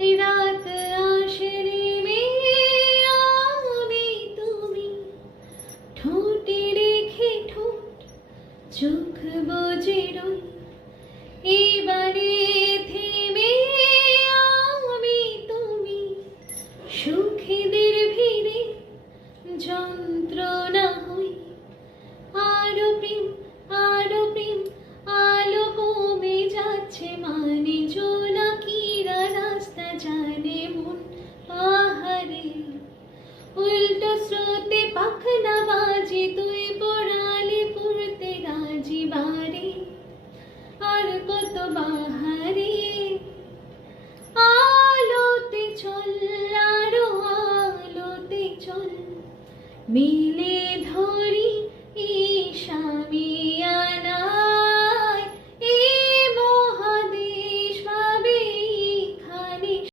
রাত আসে নেমে আমি তুমি ঠোঁটে রেখে ঠোঁট চোখ বুজে রই এবারে থেমে আমি তুমি সুখীদের ভিড়ে যন্ত্রণা হই আরো প্রেম আলো কমে যাচ্ছে মানে জোনাকিরা রাস্তা জানে মন পাহাড়ে উল্টো স্রোতে পাখনা বাজে তুই পড়ালে পড়তে রাজি বারে আর কত বাহারে আলোতে চল আরো আলোতে চল মিলে